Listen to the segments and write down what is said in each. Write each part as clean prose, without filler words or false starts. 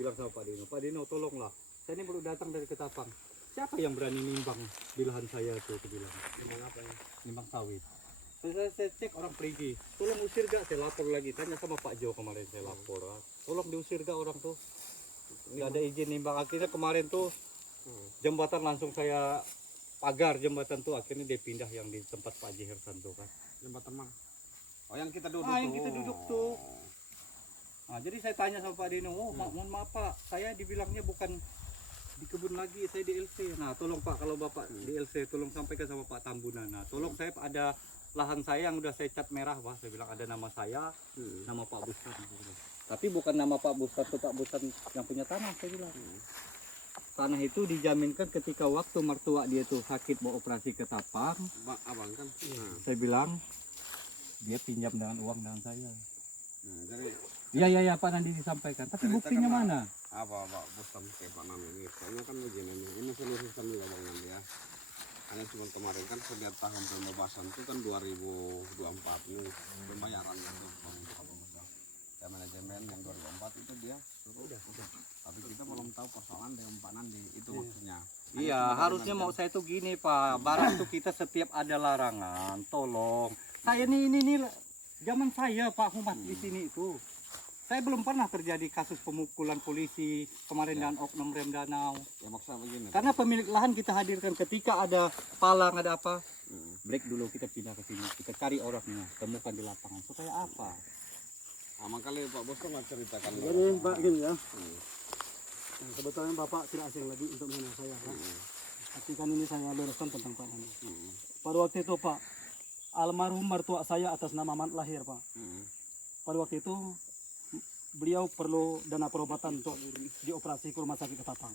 bilang sama Pak Dino tolonglah. Saya ini baru datang dari Ketapang. Siapa yang berani nimbang di lahan saya tuh? Saya bilang. Nimbang apa ya? Nimbang sawit. Saya cek orang pergi. Tolong usir gak? Saya lapor lagi. Tanya sama Pak Jo kemarin saya lapor. Tolong diusir gak orang tuh? Nggak ada izin nimbang. Akhirnya kemarin tuh jembatan langsung saya pagar jembatan tuh. Akhirnya dia pindah yang di tempat Pak Haji Hersan tuh kan. Jembatan mana? Oh yang kita duduk yang kita duduk tuh. Nah, jadi saya tanya sama Pak Dino, mohon maaf Pak, saya dibilangnya bukan di kebun lagi, saya di LC. Nah, tolong Pak, kalau Bapak di LC, tolong sampaikan sama Pak Tambunan. Nah, tolong saya ada lahan saya yang udah saya cat merah, Pak. Saya bilang ada nama saya, nama Pak Bustan. Tapi bukan nama Pak Bustan, itu Pak Bustan yang punya tanah, saya bilang. Tanah itu dijaminkan ketika waktu mertua dia tuh sakit mau operasi Ketapang. Abang kan? Saya bilang, dia pinjam dengan uang dengan saya. Nah, jadi Iya Pak Nandi disampaikan, tapi buktinya mana? apa Pak Bustan kayak Pak Nandi ini? Soalnya kan begini nih, ini solusikan juga Bang Nandi ya. Hanya cuma kemarin kan setiap tahun pembebasan itu kan 2024 nih pembayarannya itu Bang Bustan. Ya manajemen yang 2004 itu dia udah. Tapi kita belum tahu persoalan dengan Pak Nandi itu maksudnya. Iya, harusnya mau saya tuh gini Pak, barang tuh kita setiap ada larangan, tolong. Saya ini zaman saya Pak Humat di sini itu. Saya belum pernah terjadi kasus pemukulan polisi kemarin dan oknum rem danau. Ya maksudnya begini. Karena pemilik lahan kita hadirkan ketika ada palang ada apa, break dulu kita pindah ke sini, kita cari orangnya, temukan di lapangan supaya apa? Nah, makanya Pak Bos kan ceritakan. Jadi Pak gini ya. Nah, sebetulnya Bapak tidak asing lagi untuk mengenal saya kan. Tapi kan ini saya luruskan tentang Pak Nandi. Pada waktu itu Pak, almarhum mertua saya atas nama mat lahir Pak. Pada waktu itu beliau perlu dana perobatan untuk dioperasi ke rumah sakit Ketapang.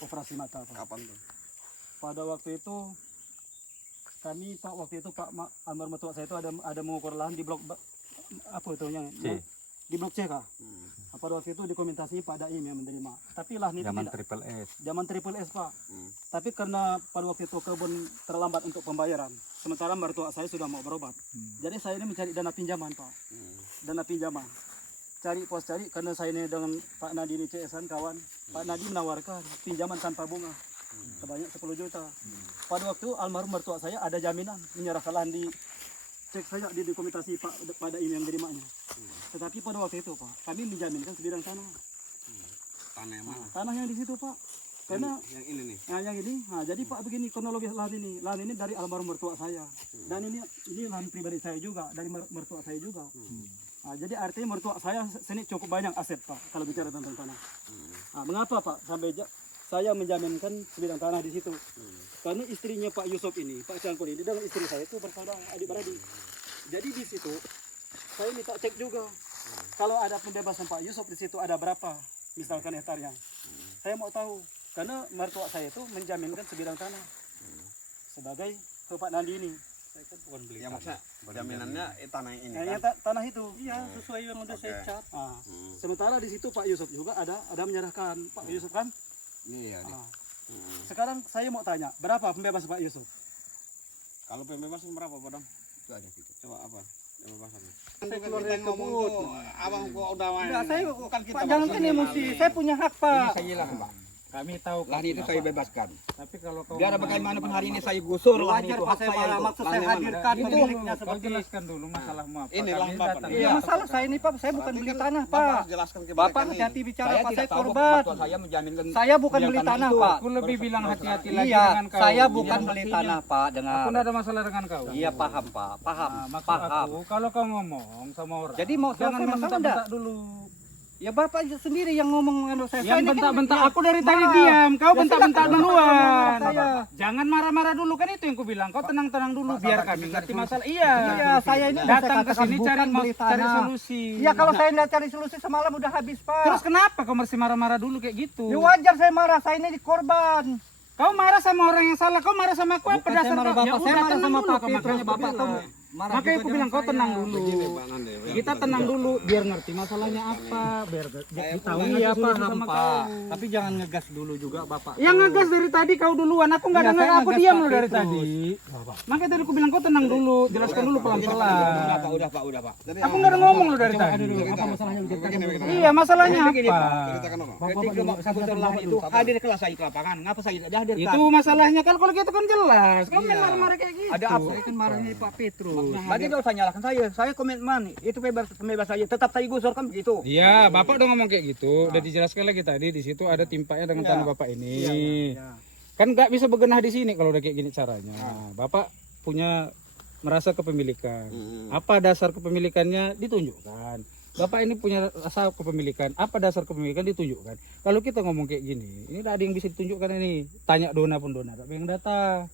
Operasi mata Pak. Kapan tuh? Pada waktu itu kami Pak waktu itu Pak almarhum mertua saya itu ada mengukur lahan di blok apa itu yang C. Di blok C Kak. Pada waktu itu dokumentasi Pak Daim yang menerima. Tapi lahan itu Zaman tidak. triple S. Zaman triple S Pak. Tapi karena pada waktu itu kebun terlambat untuk pembayaran. Sementara mertua saya sudah mau berobat. Jadi saya ini mencari dana pinjaman Pak. Dana pinjaman. Cari karena saya ini dengan Pak Nadi ini CSan kawan. Pak Nadi menawarkan pinjaman tanpa bunga sebanyak 10 juta. Pada waktu almarhum mertua saya ada jaminan menyerahkan lahan di cek saja di dokumentasi Pak pada ini yang terimanya. Tetapi pada waktu itu Pak, kami menjaminkan sebidang tanah. Tanah yang mana? Tanah yang di situ Pak. Karena Yang ini nih. nah yang ini, nah jadi Pak begini kronologis lahan ini. Lahan ini dari almarhum mertua saya. Dan ini lahan pribadi saya juga, dari mertua saya juga. Nah, jadi artinya mertua saya sini cukup banyak aset Pak kalau bicara tentang tanah. Nah, mengapa Pak sampai saya menjaminkan sebidang tanah di situ? Karena istrinya Pak Yusuf ini, Pak Cangkul ini dengan istri saya itu bersaudara adik-beradik. Jadi di situ saya minta cek juga. Kalau ada pembebasan Pak Yusuf di situ ada berapa misalkan hektarnya. Saya mau tahu karena mertua saya itu menjaminkan sebidang tanah sebagai ke Pak Nandi ini. Saya kan bukan beli Ya tanah. maksudnya jaminannya tanah yang ini Nah, kan. yang tanah itu. Iya, sesuai yang udah saya Oke. cat. Nah, sementara di situ Pak Yusuf juga ada menyerahkan Pak Yusuf kan. Iya. Nah, sekarang saya mau tanya berapa pembebasan Pak Yusuf? Kalau pembebasan berapa Pak Dam? Itu ada gitu. Coba apa? Pembebasan. Saya keluar dari kebun. Abang gua udah main. Enggak, saya bukan kita. Pak jangan kan emosi. Saya punya hak Pak. Saya hilang Pak. Kami tahu Lahan itu saya bebaskan. tapi kalau kau Biar bagaimanapun hari ini saya gusur lahan Wajar itu Pak hak saya saya marah. itu. Maksud saya Lahan yang mana? hadirkan itu pemiliknya kau seperti jelaskan dulu masalahmu apa. Ini Kami lahan Bapak datang. nih. Iya masalah saya ini Pak, saya bukan beli tanah Bapak Pak. harus jelaskan ke Bapak mereka nih. hati-hati bicara Saya Pak, tidak saya tahu korban. mertua saya menjaminkan. Saya bukan beli beliau tanah itu. Pak. Aku lebih bilang hati-hati lagi Iya, dengan kau. saya bukan Yang beli mestinya- tanah Pak dengan. Aku tidak ada masalah dengan kau. Iya paham Pak, paham, Nah, maksud paham. aku kalau kau ngomong sama orang. Jadi mau jangan selesai masalah bentak-bentak dulu. Ya Bapak sendiri yang ngomong dengan saya. Yang ini kan- bentak-bentak ya, aku dari tadi marah. diam. Kau Ya, bentak-bentak silakan, duluan. saya. Jangan marah-marah dulu kan itu yang ku bilang. Kau tenang-tenang dulu Pak, biar sabar, kami kita ngerti cari masalah. solusi. Iya. Iya, saya ini udah saya Datang ke katakan sini bukan beli cari tanah. solusi. Iya kalau saya nggak cari solusi semalam udah habis Pak. Terus kenapa kau masih marah-marah dulu kayak gitu? Ya wajar saya marah, saya ini korban. Kau marah sama orang yang salah, kau marah sama aku apa Bukan saya dasar marah kau? Bapak, Ya saya udah, marah tenang sama dulu, Pak. Pip. Makanya Bapak tuh marah Makanya juga aku bilang jangan kau tenang saya. dulu. Begini Pak Nande. Kita tenang dulu biar ngerti masalahnya apa, biar tahu Iya apa paham sama Pak, kau. tapi jangan ngegas dulu juga Bapak. Yang ngegas dari tadi kau duluan, aku nggak Iya, dengar, saya aku ngegas diam Pak lo dari Petrus. tadi. Makanya tadi aku bilang kau tenang dulu, jelaskan dulu pelan-pelan. Udah Pak. Jadi Aku nggak ada ngomong lo dari tadi. Apa masalahnya? Iya, masalahnya Begini, apa? ceritakan orang. Ketika Bapak lahan itu hadir ke kelas saya ke lapangan, ngapa saya tidak hadir? Itu masalahnya kalau gitu kan jelas. Kau main marah-marah kayak gitu. Ada apa? Saya kan marahnya Pak Petrus. Berarti nggak usah nyalahkan saya. Saya komitmen itu bebas saya. Tetap saya gusur kan begitu. Iya, Bapak udah ngomong kayak gitu. Udah dijelaskan lagi tadi di situ ada timpanya dengan tanah Bapak ini. Kan nggak bisa bergenah di sini kalau udah kayak gini caranya. Bapak punya merasa kepemilikan. Apa dasar kepemilikannya ditunjukkan. Bapak ini punya rasa kepemilikan. Apa dasar kepemilikan ditunjukkan. Kalau kita ngomong kayak gini, ini ada yang bisa ditunjukkan ini. Tanya dona pun dona, tapi yang data.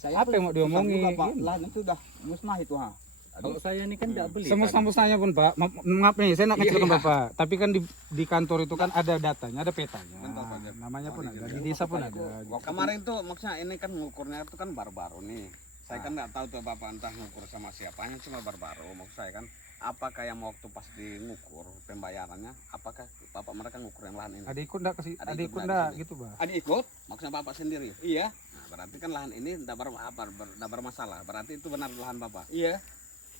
Apa yang mau diomongin? Pak, lahan itu sudah musnah itu ha. Kalau saya ini kan tidak beli. Semus-semusnya pun Pak, maaf nih, saya nak kecilkan Bapak. Tapi kan di kantor itu kan ada datanya, ada petanya. Bentar, Pak. Namanya pun ada, di desa pun ada. Kemarin tuh maksudnya ini kan ngukurnya itu kan baru-baru nih. Saya kan nggak tahu tuh Bapak entah ngukur sama siapanya, cuma baru-baru. Maksud saya kan apakah yang waktu pas di ngukur pembayarannya, apakah Bapak mereka ngukur yang lahan ini? Ada ikut enggak kasih? Ada Ada ikut ikut nggak enggak di sini? gitu, Pak? Ada ikut? Maksudnya Bapak sendiri? Iya. Nah, berarti kan lahan ini tidak bermasalah. Berarti itu benar lahan Bapak. Iya.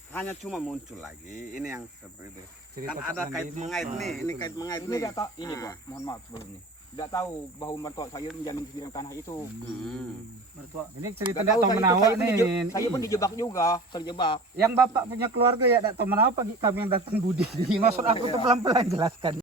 Hanya cuma muncul lagi ini yang seperti itu. Cerita Kan Pak ada Nandi kait ini. mengait nih, ini kait mengait Ini nih. enggak tahu ini Ah. Pak. Mohon maaf sebelumnya. Enggak tahu bahwa mertua saya menjamin sebidang tanah itu. Mertua. Ini cerita Enggak enggak tahu saya itu, menawak saya pun nih. saya pun dijebak juga, terjebak. Yang Bapak punya keluarga ya enggak tahu menawak pagi kami yang datang budi. Maksud aku tuh pelan-pelan jelaskan.